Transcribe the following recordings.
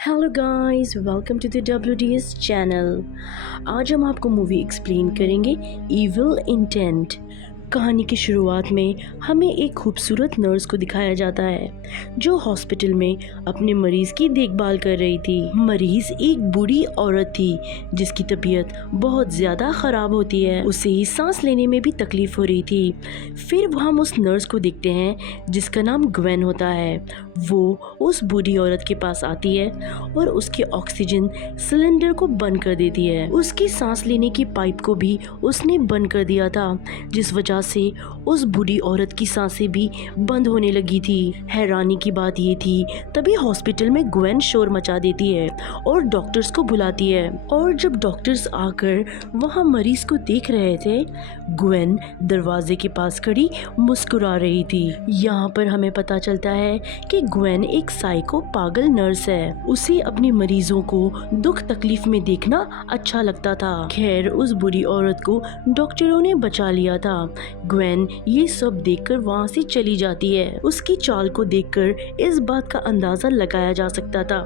Hello guys, welcome to the WDS channel. आज हम आपको मूवी एक्सप्लेन करेंगे इविल इंटेंट। कहानी की शुरुआत में हमें एक खूबसूरत नर्स को दिखाया जाता है जो हॉस्पिटल में अपने मरीज की देखभाल कर रही थी। मरीज एक बूढ़ी औरत थी जिसकी तबीयत बहुत ज़्यादा ख़राब होती है। उसे सांस लेने में भी तकलीफ हो रही थी। फिर हम उस नर्स को देखते हैं जिसका नाम ग्वेन होता है। वो उस बूढ़ी औरत के पास आती है और उसके ऑक्सीजन सिलेंडर को बंद कर देती है। उसकी सांस लेने की पाइप को भी उसने बंद कर दिया था, जिस वजह से उस बूढ़ी औरत की सांसें भी बंद होने लगी थी। हैरानी की बात ये थी, तभी हॉस्पिटल में ग्वेन शोर मचा देती है और डॉक्टर्स को बुलाती है। और जब डॉक्टर्स आकर वहाँ मरीज को देख रहे थे, ग्वेन दरवाजे के पास खड़ी मुस्कुरा रही थी। यहाँ पर हमें पता चलता है कि ग्वेन एक साइको पागल नर्स है। उसे अपने मरीजों को दुख तकलीफ में देखना अच्छा लगता था। खैर, उस बुरी औरत को डॉक्टरों ने बचा लिया था। ग्वेन ये सब देखकर वहाँ से चली जाती है। उसकी चाल को देखकर इस बात का अंदाजा लगाया जा सकता था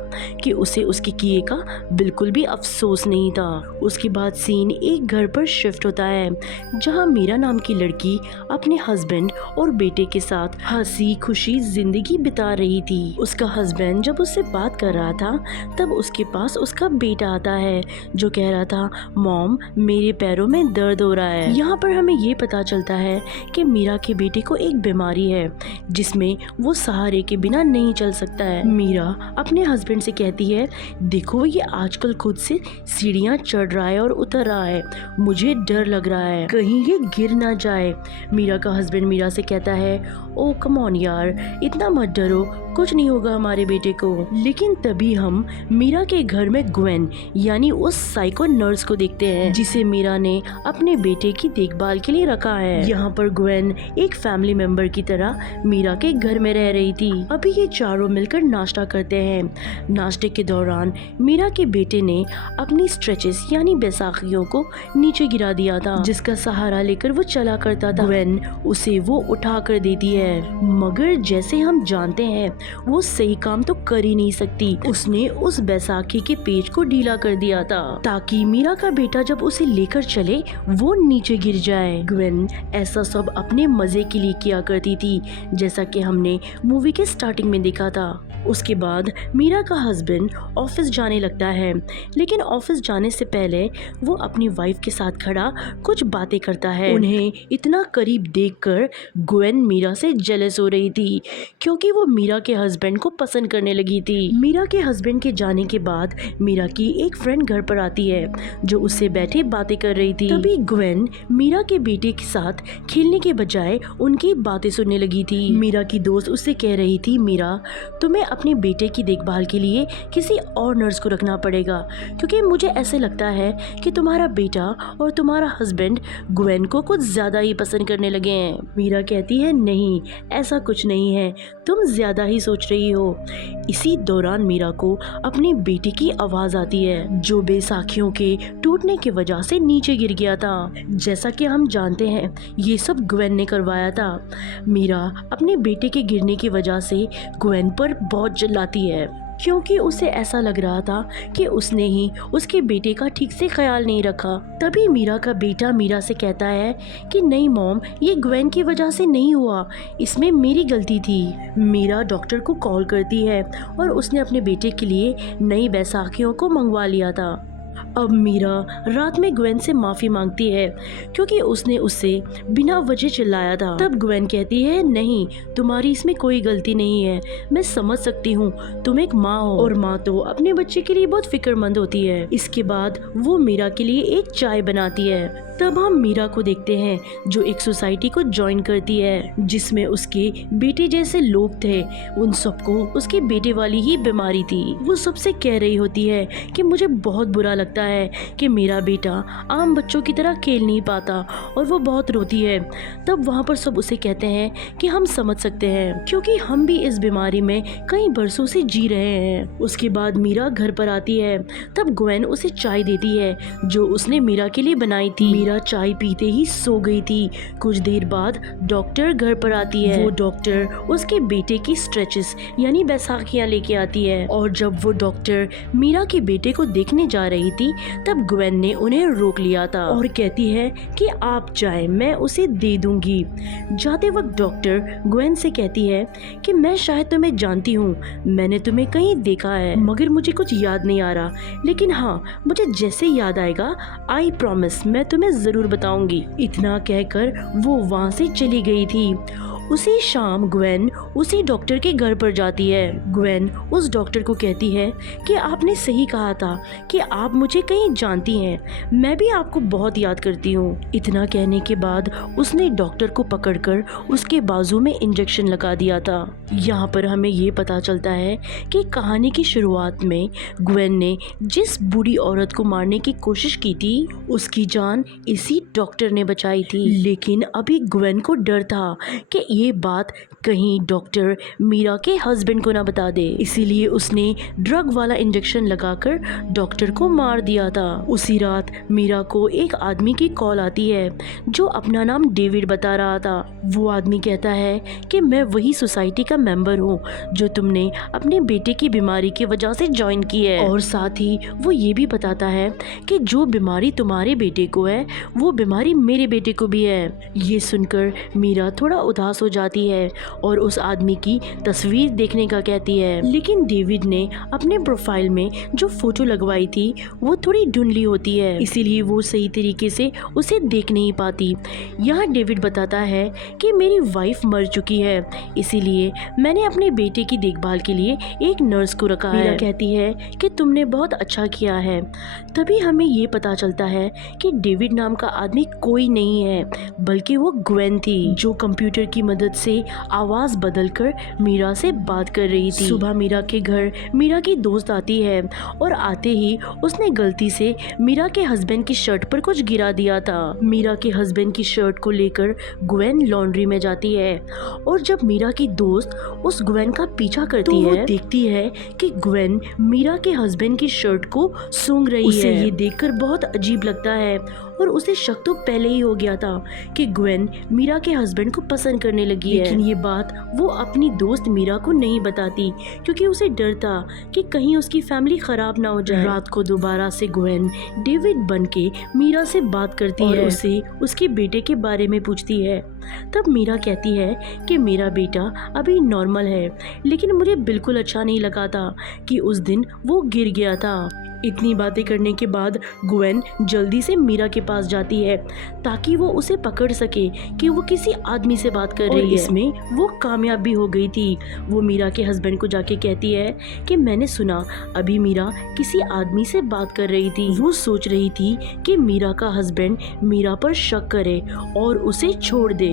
कि उसे उसके किए का बिल्कुल भी अफसोस नहीं था। उसके बाद सीन एक घर पर शिफ्ट होता है जहाँ मीरा नाम की लड़की अपने हस्बैंड और बेटे के साथ हंसी खुशी जिंदगी बिता रही थी। उसका हस्बैंड जब उससे बात कर रहा था तब उसके पास उसका बेटा आता है जो कह रहा था, मॉम मेरे पैरों में दर्द हो रहा है। यहाँ पर हमें ये पता चलता है कि मीरा के बेटे को एक बीमारी है जिसमें वो सहारे के बिना नहीं चल सकता है। मीरा अपने हस्बैंड से कहती है, देखो ये आजकल खुद से सीढ़ियाँ चढ़ रहा है और उतर रहा है, मुझे डर लग रहा है कहीं ये गिर ना जाए। मीरा का हस्बैंड मीरा से कहता है, ओ कम ऑन यार, इतना मत डरो, कुछ नहीं होगा हमारे बेटे को। लेकिन तभी हम मीरा के घर में ग्वेन यानी उस साइको नर्स को देखते हैं जिसे मीरा ने अपने बेटे की देखभाल के लिए रखा है। यहाँ पर ग्वेन एक फैमिली मेंबर की तरह मीरा के घर में रह रही थी। अभी ये चारों मिलकर नाश्ता करते हैं। नाश्ते के दौरान मीरा के बेटे ने अपनी स्ट्रेचेस यानी बैसाखियों को नीचे गिरा दिया था, जिसका सहारा लेकर वो चला करता था। ग्वेन उसे वो उठा कर देती है, मगर जैसे हम जानते हैं वो सही काम तो कर ही नहीं सकती। उसने उस बैसाखी के पेज को ढीला कर दिया था ताकि मीरा का बेटा जब उसे लेकर चले वो नीचे गिर जाए। ग्वेन ऐसा सब अपने मजे के लिए किया करती थी, जैसा कि हमने मूवी के स्टार्टिंग में देखा था। उसके बाद मीरा का हस्बैंड ऑफिस जाने लगता है, लेकिन ऑफिस जाने से पहले वो अपनी वाइफ के साथ खड़ा कुछ बातें करता है। उन्हें इतना करीब देखकर ग्वेन मीरा से जेलस हो रही थी क्योंकि वो मीरा के हस्बैंड को पसंद करने लगी थी। मीरा के हस्बैंड के जाने के बाद मीरा की एक फ्रेंड घर पर आती है जो उससे बैठे बातें कर रही थी। तभी ग्वेन मीरा के बेटे के साथ खेलने के बजाय उनकी बातें सुनने लगी थी। मीरा की दोस्त उससे कह रही थी, मीरा तुम्हें अपने बेटे की देखभाल के लिए किसी और नर्स को रखना पड़ेगा क्योंकि मुझे ऐसे लगता है कि तुम्हारा बेटा और तुम्हारा हस्बैंड ग्वेन को कुछ ज्यादा ही पसंद करने लगे हैं। मीरा कहती है, नहीं ऐसा कुछ नहीं है, तुम ज्यादा ही सोच रही हो। इसी दौरान मीरा को अपने बेटे की आवाज आती है जो बैसाखियों के टूटने की वजह से नीचे गिर गया था। जैसा कि हम जानते हैं ये सब ग्वेन ने करवाया था। मीरा अपने बेटे के गिरने की वजह से ग्वेन पर बहुत चिल्लाती है क्योंकि उसे ऐसा लग रहा था कि उसने ही उसके बेटे का ठीक से ख्याल नहीं रखा। तभी मीरा का बेटा मीरा से कहता है कि नहीं मॉम, ये ग्वेन की वजह से नहीं हुआ, इसमें मेरी गलती थी। मीरा डॉक्टर को कॉल करती है और उसने अपने बेटे के लिए नई बैसाखियों को मंगवा लिया था। अब मीरा रात में ग्वेन से माफी मांगती है क्योंकि उसने उससे बिना वजह चिल्लाया था। तब ग्वेन कहती है, नहीं तुम्हारी इसमें कोई गलती नहीं है, मैं समझ सकती हूँ, तुम एक माँ हो और माँ तो अपने बच्चे के लिए बहुत फिक्रमंद होती है। इसके बाद वो मीरा के लिए एक चाय बनाती है। तब हम मीरा को देखते हैं जो एक सोसाइटी को ज्वाइन करती है जिसमें उसके बेटे जैसे लोग थे। उन सबको उसके बेटे वाली ही बीमारी थी। वो सबसे कह रही होती है कि मुझे बहुत बुरा लगता है कि मेरा बेटा आम बच्चों की तरह खेल नहीं पाता और वो बहुत रोती है। तब वहाँ पर सब उसे कहते हैं कि हम समझ सकते हैं क्योंकि हम भी इस बीमारी में कई बरसों से जी रहे हैं। उसके बाद मीरा घर पर आती है। तब ग्वेन उसे चाय देती है जो उसने मीरा के लिए बनाई थी। मीरा चाय पीते ही सो गई थी। कुछ देर बाद डॉक्टर घर पर आती है। वो डॉक्टर उसके बेटे की स्ट्रेचेस यानी बैसाखियां लेके आती है और जब वो डॉक्टर मीरा के बेटे को देखने जा रही थी तब ग्वेन ने उन्हें रोक लिया था और कहती है कि आप जाएं, मैं उसे दे दूंगी। जाते वक्त डॉक्टर ग्वेन से कहती है कि मैं शायद तुम्हें जानती हूँ, मैंने तुम्हें कहीं देखा है मगर मुझे कुछ याद नहीं आ रहा, लेकिन हाँ मुझे जैसे याद आएगा आई प्रॉमिस मैं तुम्हें जरूर बताऊंगी। इतना कहकर वो वहाँ से चली गई थी। उसी शाम ग्वेन उसी डॉक्टर के घर पर जाती है। ग्वेन उस डॉक्टर को कहती है कि आपने सही कहा था कि आप मुझे कहीं जानती हैं, मैं भी आपको बहुत याद करती हूँ। इतना कहने के बाद उसने डॉक्टर को पकड़कर उसके बाजू में इंजेक्शन लगा दिया था। यहाँ पर हमें ये पता चलता है कि कहानी की शुरुआत में ग्वेन ने जिस बूढ़ी औरत को मारने की कोशिश की थी उसकी जान इसी डॉक्टर ने बचाई थी। लेकिन अभी ग्वेन को डर था कि ये बात कहीं डॉक्टर मीरा के हस्बैंड को ना बता दे, इसीलिए उसने ड्रग वाला इंजेक्शन लगाकर डॉक्टर को मार दिया था। उसी रात मीरा को एक आदमी की कॉल आती है जो अपना नाम डेविड बता रहा था। वो आदमी कहता है कि मैं वही सोसाइटी का मेंबर हूँ जो तुमने अपने बेटे की बीमारी की वजह से ज्वाइन की है, और साथ ही वो ये भी बताता है कि जो बीमारी तुम्हारे बेटे को है वो बीमारी मेरे बेटे को भी है। ये सुनकर मीरा थोड़ा उदास हो जाती है और उस आदमी की तस्वीर देखने का कहती है, लेकिन डेविड ने अपने प्रोफाइल में जो फोटो लगवाई थी वो थोड़ी धुंधली होती है, इसीलिए वो सही तरीके से उसे देख नहीं पाती। यहाँ डेविड बताता है कि मेरी वाइफ मर चुकी है, इसीलिए मैंने अपने बेटे की देखभाल के लिए एक नर्स को रखा है। मीरा कहती है कि तुमने बहुत अच्छा किया है। तभी हमें ये पता चलता है कि डेविड नाम का आदमी कोई नहीं है बल्कि वो ग्वेन थी जो कंप्यूटर की मदद से आवाज बदलकर मीरा से बात कर रही थी। सुबह मीरा के घर मीरा की दोस्त आती है और आते ही उसने गलती से मीरा के हस्बैंड की शर्ट पर कुछ गिरा दिया था। मीरा के हस्बैंड की शर्ट को लेकर ग्वेन लॉन्ड्री में जाती है और जब मीरा की दोस्त उस ग्वेन का पीछा करती है वो देखती है कि ग्वेन मीरा के हस्बैंड की शर्ट को सूंघ रही है। उसे ये देखकर बहुत अजीब लगता है और उसे शक तो पहले ही हो गया था कि ग्वेन मीरा के हस्बैंड को पसंद करने लगी है, लेकिन ये बात वो अपनी दोस्त मीरा को नहीं बताती क्योंकि उसे डर था कि कहीं उसकी फैमिली खराब ना हो जाए। रात को दोबारा से ग्वेन डेविड बनके मीरा से बात करती है, उसे उसके बेटे के बारे में पूछती है। तब मीरा कहती है कि मेरा बेटा अभी नॉर्मल है, लेकिन मुझे बिल्कुल अच्छा नहीं लगा था कि उस दिन वो गिर गया था। इतनी बातें करने के बाद ग्वेन जल्दी से मीरा के पास जाती है ताकि वो उसे पकड़ सके कि वो किसी आदमी से बात कर रही है। इसमें वो कामयाब भी हो गई थी। वो मीरा के हस्बैंड को जाके कहती है कि मैंने सुना अभी मीरा किसी आदमी से बात कर रही थी। वो सोच रही थी कि मीरा का हस्बैंड मीरा पर शक करे और उसे छोड़ दे,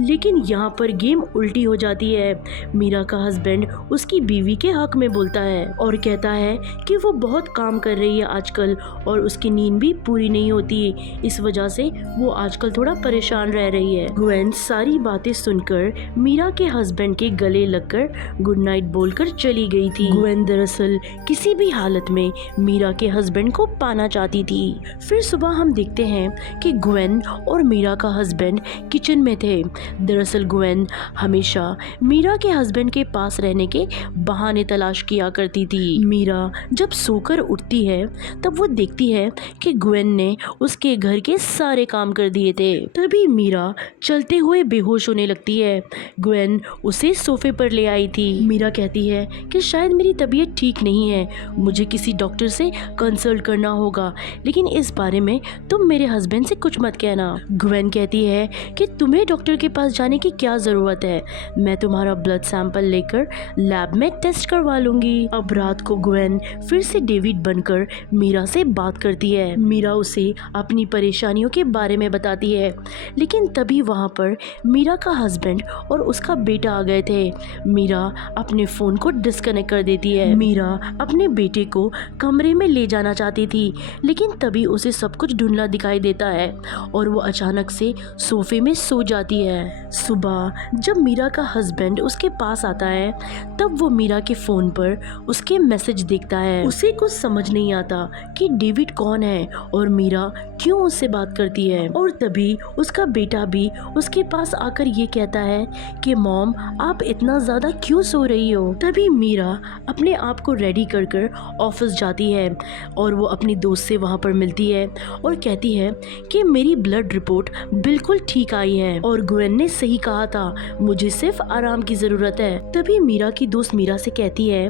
लेकिन यहाँ पर गेम उल्टी हो जाती है। मीरा का हस्बैंड उसकी बीवी के हक में बोलता है और कहता है कि वो बहुत काम कर रही है आजकल और उसकी नींद भी पूरी नहीं होती, इस वजह से वो आजकल थोड़ा परेशान रह रही है। ग्वेन सारी बातें सुनकर मीरा के हस्बैंड के गले लगकर गुड नाइट बोलकर चली गई थी। ग्वेन दरअसल किसी भी हालत में मीरा के हस्बैंड को पाना चाहती थी। फिर सुबह हम देखते हैं कि ग्वेन और मीरा का हस्बैंड किचन में थे। दरअसल ग्वेन हमेशा मीरा के हस्बैंड के पास रहने के बहाने तलाश किया करती थी। मीरा जब सोकर उठती है तब वो देखती है कि ग्वेन ने उसके घर के सारे काम कर दिए थे। तभी मीरा चलते हुए बेहोश होने लगती है। ग्वेन उसे सोफे पर ले आई थी। मीरा कहती है कि शायद मेरी तबीयत ठीक नहीं है, मुझे किसी डॉक्टर से कंसल्ट करना होगा, लेकिन इस बारे में तुम मेरे हस्बैंड से कुछ मत कहना। ग्वेन कहती है कि तुम्हें डॉक्टर के पास जाने की क्या जरूरत है, मैं तुम्हारा ब्लड सैंपल लेकर लैब में टेस्ट करवा लूंगी। अब रात को ग्वेन फिर से डेविड बनकर मीरा से बात करती है। मीरा उसे अपनी परेशानियों के बारे में बताती है, लेकिन तभी वहां पर मीरा का हस्बैंड और उसका बेटा आ गए थे। मीरा अपने फोन को डिस्कनेक्ट कर देती है। मीरा अपने बेटे को कमरे में ले जाना चाहती थी, लेकिन तभी उसे सब कुछ धुंधला दिखाई देता है और वो अचानक से सोफे में सो जाती है। है। सुबह जब मीरा का हस्बैंड उसके पास आता है तब वो मीरा के फोन पर उसके मैसेज देखता है। उसे कुछ समझ नहीं आता कि डेविड कौन है और मीरा क्यों उससे बात करती है। और तभी उसका बेटा भी उसके पास आकर ये कहता है कि मॉम आप इतना ज्यादा क्यों सो रही हो। तभी मीरा अपने आप को रेडी कर कर ऑफिस जाती है और वो अपनी दोस्त से वहाँ पर मिलती है और कहती है कि मेरी ब्लड रिपोर्ट बिल्कुल ठीक आई है और ग्वेन ने सही कहा था, मुझे सिर्फ आराम की जरूरत है। तभी मीरा की दोस्त मीरा से कहती है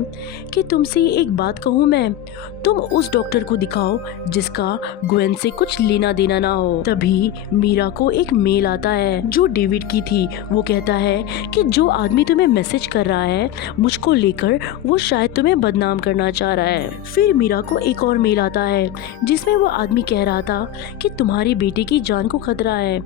कि तुमसे एक बात कहूँ मैं, तुम उस डॉक्टर को दिखाओ जिसका ग्वेन से कुछ लेना देना ना हो। तभी मीरा को एक मेल आता है जो डेविड की थी। वो कहता है कि जो आदमी तुम्हें मैसेज कर रहा है मुझको लेकर, वो शायद तुम्हें बदनाम करना चाह रहा है। फिर मीरा को एक और मेल आता है जिसमें वो आदमी कह रहा था कि तुम्हारे बेटे की जान को खतरा है।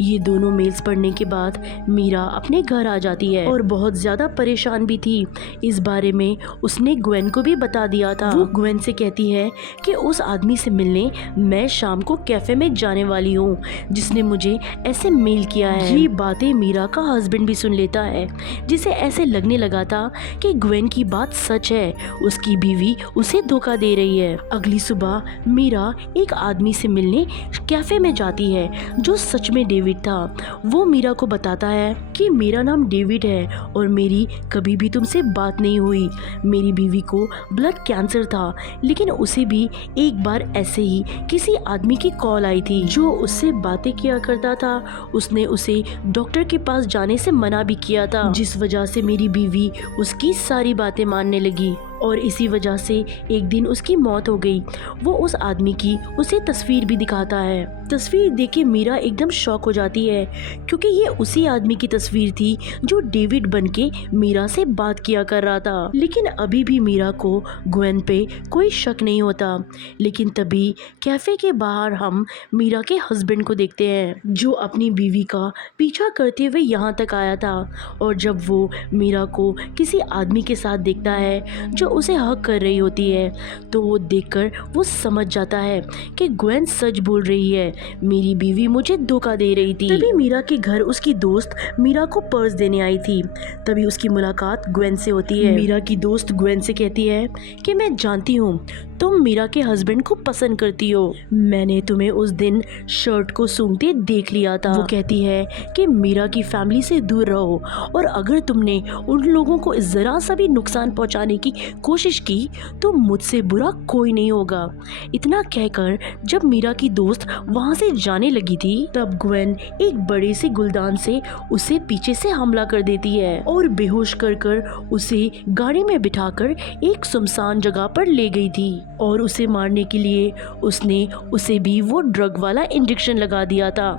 ये दोनों मेल्स पढ़ने के बाद मीरा अपने घर आ जाती है और बहुत ज्यादा परेशान भी थी। इस बारे में उसने ग्वेन को भी बता दिया था। वो ग्वेन से कहती है कि उस आदमी से मिलने मैं शाम को कैफे में जाने वाली हूँ जिसने मुझे ऐसे मेल किया है। ये बातें मीरा का हस्बैंड भी सुन लेता है, जिसे ऐसे लगने लगा था कि ग्वेन की बात सच है, उसकी बीवी उसे धोखा दे रही है। अगली सुबह मीरा एक आदमी से मिलने कैफे में जाती है जो सच में डेविड था। वो मीरा को बताता है कि मेरा नाम डेविड है और मेरी कभी भी तुमसे बात नहीं हुई। मेरी बीवी को ब्लड कैंसर था, लेकिन उसे भी एक बार ऐसे ही किसी आदमी की कॉल आई थी जो उससे बातें किया करता था। उसने उसे डॉक्टर के पास जाने से मना भी किया था, जिस वजह से मेरी बीवी उसकी सारी बातें मानने लगी और इसी वजह से एक दिन उसकी मौत हो गई। वो उस आदमी की उसे तस्वीर भी दिखाता है। तस्वीर देख के मीरा एकदम शॉक हो जाती है क्योंकि ये उसी आदमी की तस्वीर थी जो डेविड बनके मीरा से बात किया कर रहा था। लेकिन अभी भी मीरा को ग्वेन पे कोई शक नहीं होता। लेकिन तभी कैफे के बाहर हम मीरा के हस्बैंड को देखते हैं जो अपनी बीवी का पीछा करते हुए यहाँ तक आया था। और जब वो मीरा को किसी आदमी के साथ देखता है जो उसे हक कर रही होती है तो वो देखकर वो समझ जाता है कि ग्वेन सच बोल रही है, मेरी बीवी मुझे धोखा दे रही थी। तभी मीरा के घर उसकी दोस्त मीरा को पर्स देने आई थी। तभी उसकी मुलाकात ग्वेन से होती है। मीरा की दोस्त ग्वेन से कहती है कि मैं जानती हूँ तुम मीरा के हस्बैंड को पसंद करती हो, मैंने तुम्हें उस दिन शर्ट को सूंघते देख लिया था। वो कहती है कि मीरा की फैमिली से दूर रहो और अगर तुमने उन लोगों को जरा सा भी नुकसान पहुंचाने की कोशिश की तो मुझसे बुरा कोई नहीं होगा। इतना कहकर जब मीरा की दोस्त वहां से जाने लगी थी तब ग्वेन एक बड़े से गुलदान से उसे पीछे से हमला कर देती है और बेहोश कर कर उसे गाड़ी में बिठाकर एक सुनसान जगह पर ले गई थी और उसे मारने के लिए उसने उसे भी वो ड्रग वाला इंजेक्शन लगा दिया था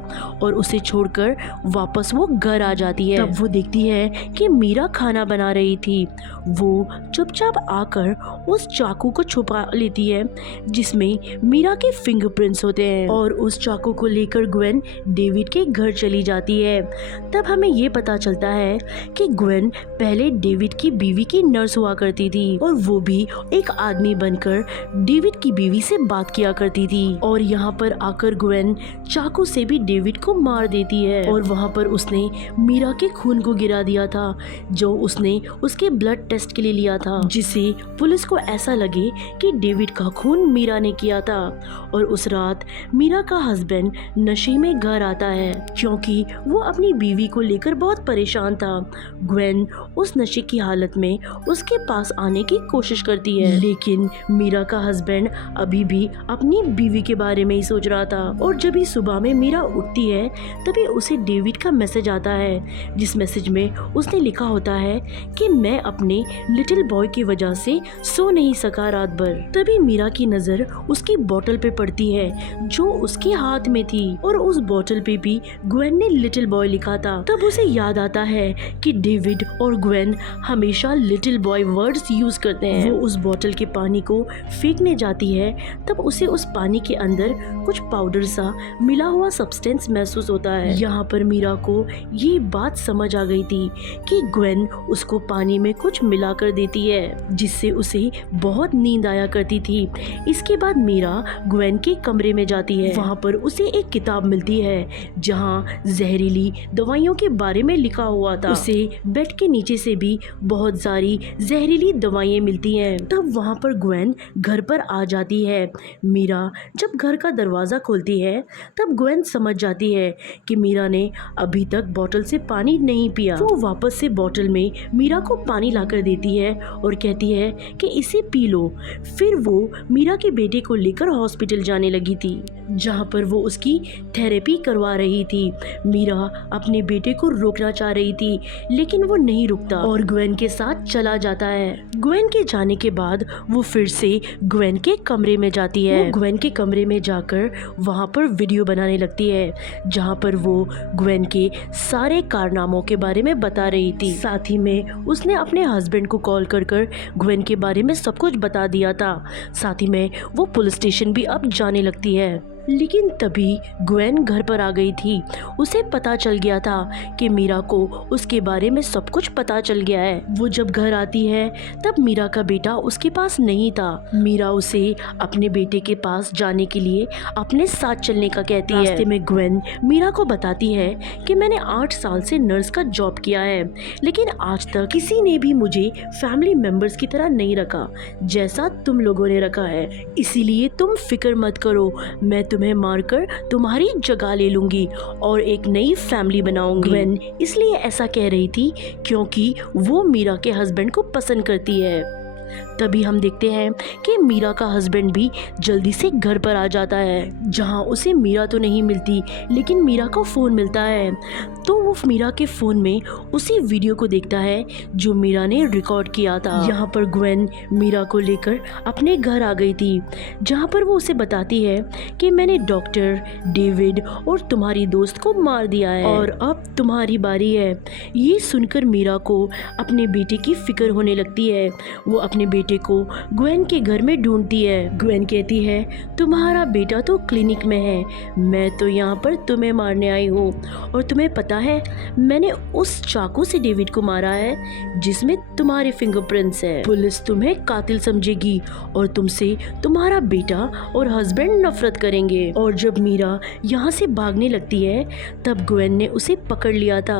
और उसे छोड़कर वापस वो घर आ जाती है। तब वो देखती है कि मीरा खाना बना रही थी। वो चुपचाप आकर उस चाकू को छुपा लेती है जिसमें मीरा के फिंगरप्रिंट्स होते हैं और उस चाकू को लेकर ग्वेन डेविड के घर चली जाती है। तब हमें ये पता चलता है कि ग्वेन पहले डेविड की बीवी की नर्स हुआ करती थी और वो भी एक आदमी बनकर डेविड की बीवी से बात किया करती थी। और यहाँ पर आकर ग्वेन चाकू से भी डेविड को मार देती है और वहाँ पर उसने मीरा के खून को गिरा दिया था जो उसने उसके ब्लड टेस्ट के लिए लिया था, जिसे पुलिस को ऐसा लगे कि डेविड का खून मीरा ने किया था। और उस रात मीरा का हस्बैंड नशे में घर आता है क्योंकि वो अपनी बीवी को लेकर बहुत परेशान था। ग्वेन उस नशे की हालत में उसके पास आने की कोशिश करती है, लेकिन मीरा का हस्बैंड अभी भी अपनी बीवी के बारे में ही सोच रहा था। और जब ही सुबह में मीरा उठती है तभी उसे डेविड का मैसेज आता है जिस मैसेज में उसने लिखा होता है कि मैं अपने लिटिल बॉय की वजह से सो नहीं सका रात भर। तभी मीरा की नजर उसकी बोतल पे पड़ती है जो उसके हाथ में थी और उस बोतल पे भी ग्वेन ने लिटिल बॉय लिखा था। तब उसे याद आता है कि डेविड और ग्वेन हमेशा लिटिल बॉय वर्ड्स यूज करते हैं। वो उस बोतल के पानी को फेंक देखने जाती है तब उसे उस पानी के अंदर कुछ पाउडर सा मिला हुआ सब्सटेंस महसूस होता है। यहाँ पर मीरा को ये बात समझ आ गई थी कि ग्वेन उसको पानी में कुछ मिला कर देती है, जिससे उसे बहुत नींद आया करती थी। इसके बाद मीरा ग्वेन के कमरे में जाती है। वहाँ पर उसे एक किताब मिलती है जहाँ जहरीली दवाइयों के बारे में लिखा हुआ था। उसे बेड के नीचे से भी बहुत सारी जहरीली दवाइयाँ मिलती हैं। तब वहाँ पर ग्वेन घर पर आ जाती है। मीरा जब घर का दरवाज़ा खोलती है तब ग्वेन समझ जाती है कि मीरा ने अभी तक बोतल से पानी नहीं पिया। वो वापस से बोतल में मीरा को पानी लाकर देती है और कहती है कि इसे पी लो। फिर वो मीरा के बेटे को लेकर हॉस्पिटल जाने लगी थी, जहाँ पर वो उसकी थेरेपी करवा रही थी। मीरा अपने बेटे को रोकना चाह रही थी लेकिन वो नहीं रुकता और ग्वेन के साथ चला जाता है। ग्वेन के जाने के बाद वो फिर से ग्वेन के कमरे में जाती है। वो ग्वेन के कमरे में जाकर वहाँ पर वीडियो बनाने लगती है, जहाँ पर वो ग्वेन के सारे कारनामों के बारे में बता रही थी। साथ ही में उसने अपने हस्बैंड को कॉल कर ग्वेन के बारे में सब कुछ बता दिया था। साथ ही में वो पुलिस स्टेशन भी अब जाने लगती है। लेकिन तभी ग्वेन घर पर आ गई थी। उसे पता चल गया था कि मीरा को उसके बारे में सब कुछ पता चल गया है। वो जब घर आती है तब मीरा का बेटा उसके पास नहीं था। मीरा उसे अपने बेटे के पास जाने के लिए अपने साथ चलने का कहती है। रास्ते में ग्वेन मीरा को बताती है कि मैंने 8 साल से नर्स का जॉब किया है, लेकिन आज तक किसी ने भी मुझे फैमिली मेंबर्स की तरह नहीं रखा जैसा तुम लोगों ने रखा है। इसीलिए तुम फिक्र मत करो, मैं तुम्हें मारकर तुम्हारी जगह ले लूंगी और एक नई फैमिली बनाऊंगी। ग्वेन इसलिए ऐसा कह रही थी क्योंकि वो मीरा के हस्बैंड को पसंद करती है। तभी हम देखते हैं कि मीरा का हस्बैंड भी जल्दी से घर पर आ जाता है, जहां उसे मीरा तो नहीं मिलती लेकिन मीरा का फ़ोन मिलता है। तो वो मीरा के फ़ोन में उसी वीडियो को देखता है जो मीरा ने रिकॉर्ड किया था। यहाँ पर ग्वेन मीरा को लेकर अपने घर आ गई थी, जहाँ पर वो उसे बताती है कि मैंने डॉक्टर डेविड और तुम्हारी दोस्त को मार दिया है और अब तुम्हारी बारी है। ये सुनकर मीरा को अपने बेटे की फिक्र होने लगती है। वो अपने बेटे को ग्वेन के घर में ढूंढती है। ग्वेन कहती है तुम्हारा बेटा तो क्लिनिक में है, मैं तो यहाँ पर तुम्हें मारने आई हूँ और तुम्हें पता है मैंने उस चाकू से डेविड को मारा है जिसमें तुम्हारे फिंगरप्रिंट्स है। पुलिस तुम्हें कातिल समझेगी और तुमसे तुम्हारा बेटा और हस्बैंड नफरत करेंगे। और जब मीरा यहाँ से भागने लगती है तब ग्वेन ने उसे पकड़ लिया था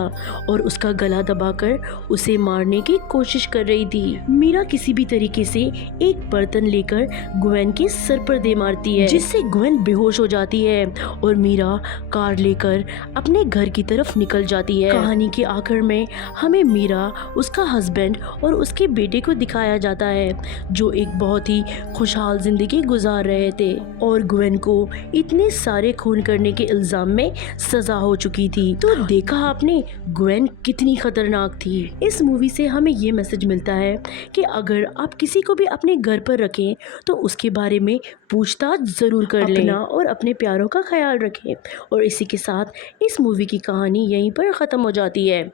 और उसका गला दबाकर उसे मारने की कोशिश कर रही थी। मीरा किसी भी तरीके से एक बर्तन लेकर ग्वेन के सर पर दे मारती है, जिससे ग्वेन बेहोश हो जाती है और मीरा कार लेकर अपने घर की तरफ निकल जाती है। कहानी के आखिर में हमें मीरा, उसका हस्बैंड और उसके बेटे को दिखाया जाता है जो एक बहुत ही खुशहाल जिंदगी गुजार रहे थे और ग्वेन को इतने सारे खून करने के इल्जाम में सजा हो चुकी थी। तो देखा आपने ग्वेन कितनी खतरनाक थी। इस मूवी से हमें ये मैसेज मिलता है कि अगर आप किसी को भी अपने घर पर रखें तो उसके बारे में पूछताछ जरूर कर लेना और अपने प्यारों का ख्याल रखें। और इसी के साथ इस मूवी की कहानी यहीं पर ख़त्म हो जाती है।